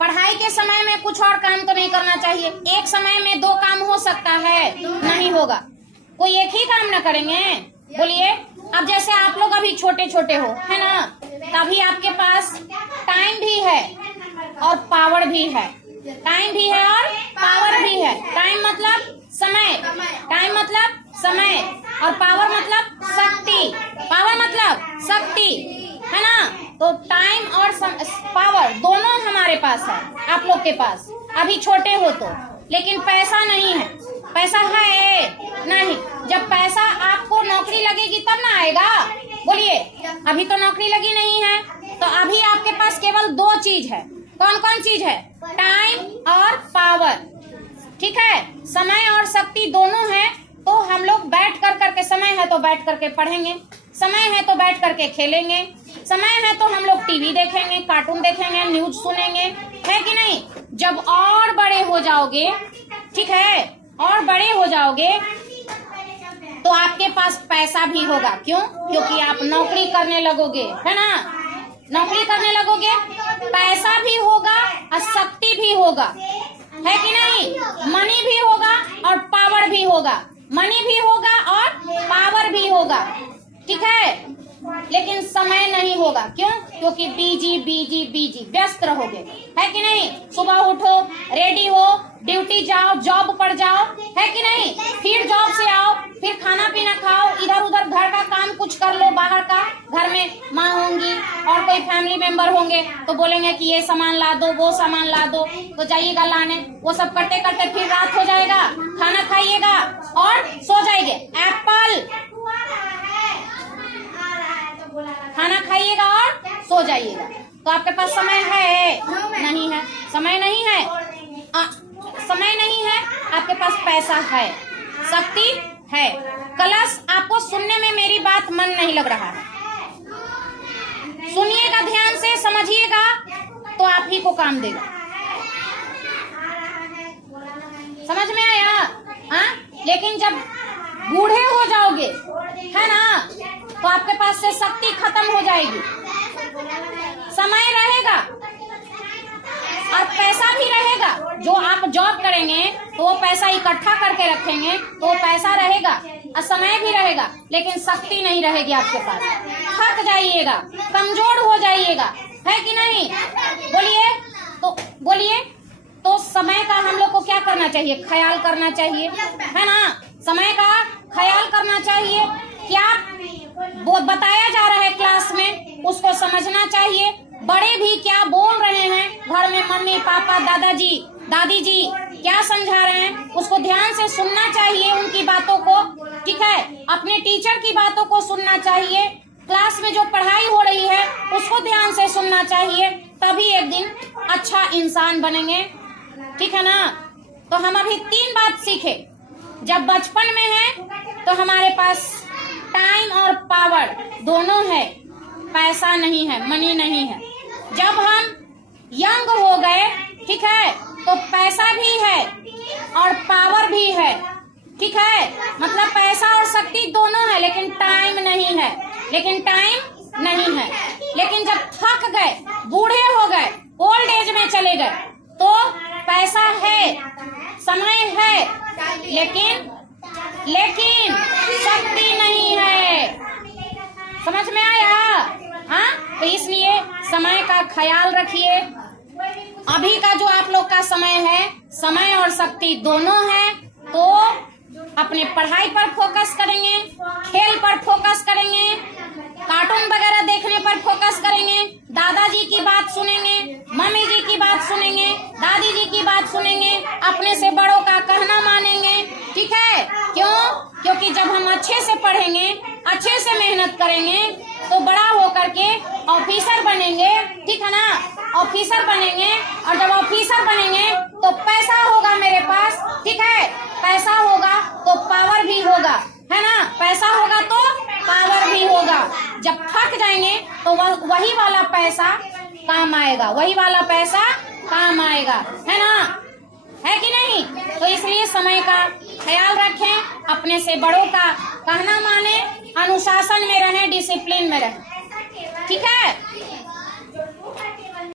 पढ़ाई के समय में कुछ और काम तो नहीं करना चाहिए। एक समय में 2 काम हो सकता है, नहीं होगा। कोई एक ही काम ना करेंगे, बोलिए। अब जैसे आप लोग अभी छोटे छोटे हो, है ना, तभी आपके पास टाइम भी है और पावर भी है। टाइम भी है और पावर भी है। टाइम मतलब समय, टाइम मतलब समय, और पावर मतलब शक्ति। पावर मतलब शक्ति, है ना। तो टाइम और पावर दोनों हमारे पास है, आप लोग के पास। अभी छोटे हो तो, लेकिन पैसा नहीं है। पैसा है नहीं। जब पैसा आपको नौकरी लगेगी तब ना आएगा, बोलिए। अभी तो नौकरी लगी नहीं है, तो अभी आपके पास केवल 2 चीज है। कौन कौन चीज है? टाइम और पावर, ठीक है। समय और शक्ति दोनों है। तो हम लोग बैठ कर करके, समय है तो बैठ करके पढ़ेंगे, समय है तो बैठ करके खेलेंगे, समय है तो हम लोग टीवी देखेंगे, कार्टून देखेंगे, न्यूज सुनेंगे, है कि नहीं। जब और बड़े हो जाओगे, ठीक है, और बड़े हो जाओगे तो आपके पास पैसा भी होगा। क्यों? क्योंकि आप नौकरी करने लगोगे, है ना। नौकरी करने लगोगे, पैसा भी होगा और शक्ति भी होगा, है कि नहीं। मनी भी होगा और पावर भी होगा। मनी भी होगा और पावर भी होगा, ठीक है। लेकिन समय नहीं होगा। क्यों? क्योंकि बिजी बिजी बिजी व्यस्त रहोगे, है कि नहीं। सुबह उठो, रेडी हो, ड्यूटी जाओ, जॉब पर जाओ, है कि नहीं। फिर जॉब से आओ, फिर खाना पीना खाओ, इधर उधर घर का काम कुछ कर लो, बाहर का। घर में माँ होंगी और कोई फैमिली मेंबर होंगे तो बोलेंगे कि ये सामान ला दो, वो सामान ला दो, तो जाइएगा लाने। वो सब करते करते फिर रात हो जाएगा, खाना खाइएगा और सो जाएंगे। एप्पल खाना खाइएगा और सो जाइएगा। तो आपके पास समय है? नहीं है। समय नहीं है, समय नहीं है, आपके पास पैसा है, शक्ति है। कलश, आपको सुनने में मेरी बात मन नहीं लग रहा है, सुनिएगा, ध्यान से समझिएगा तो आप ही को काम देगा। समझ में आया? हाँ। लेकिन जब बूढ़े हो जाओगे, है ना, तो आपके पास से शक्ति खत्म हो जाएगी। समय रहेगा और पैसा भी रहेगा। जो आप जॉब करेंगे तो वो पैसा इकट्ठा करके रखेंगे तो वो पैसा रहेगा और समय भी रहेगा, लेकिन शक्ति नहीं रहेगी आपके पास। थक जाइएगा, कमजोर हो जाइएगा, है कि नहीं। बोलिए। तो समय का हम लोग को क्या करना चाहिए? ख्याल करना चाहिए, है ना। समय का ख्याल करना चाहिए। क्या वो बताया जा रहा है क्लास में, उसको समझना चाहिए। बड़े भी क्या बोल रहे हैं, घर में मम्मी पापा दादाजी दादी जी क्या समझा रहे हैं, उसको ध्यान से सुनना चाहिए, उनकी बातों को, ठीक है। अपने टीचर की बातों को सुनना चाहिए। क्लास में जो पढ़ाई हो रही है उसको ध्यान से सुनना चाहिए, तभी एक दिन अच्छा इंसान बनेंगे, ठीक है ना। तो हम अभी 3 बात सीखे। जब बचपन में है तो हमारे पास टाइम और पावर दोनों है, पैसा नहीं है, मनी नहीं है। जब हम यंग हो गए, ठीक है, तो पैसा भी है और पावर भी है, ठीक है। मतलब पैसा और शक्ति दोनों है, लेकिन टाइम नहीं है। लेकिन जब थक गए, बूढ़े हो गए, ओल्ड एज में चले गए, तो पैसा है, समय है, लेकिन शक्ति नहीं है। समझ में आया? हाँ। तो इसलिए समय का ख्याल रखिए। अभी का जो आप लोग का समय है, समय और शक्ति दोनों है, तो अपने पढ़ाई पर फोकस करेंगे, खेल पर फोकस करेंगे, कार्टून वगैरह देखने पर फोकस करेंगे, दादाजी की बात सुनेंगे, मम्मी जी की बात सुनेंगे, दादी जी की बात सुनेंगे, अपने से बड़ों का कहना मानेंगे, ठीक है। क्यों? क्योंकि जब हम अच्छे से पढ़ेंगे, अच्छे से मेहनत करेंगे, तो बड़ा होकर के ऑफिसर बनेंगे, ठीक है ना। ऑफिसर बनेंगे, और जब ऑफिसर बनेंगे तो पैसा होगा मेरे पास, ठीक है। पैसा होगा तो पावर भी होगा, है ना। पैसा होगा तो पावर भी होगा। जब थक जाएंगे तो वही वाला पैसा काम आएगा, वही वाला पैसा काम आएगा, है ना, है कि नहीं। तो इसलिए समय का ख्याल रखें, अपने से बड़ों का कहना माने, अनुशासन में रहें, डिसिप्लिन में रहें, ठीक है।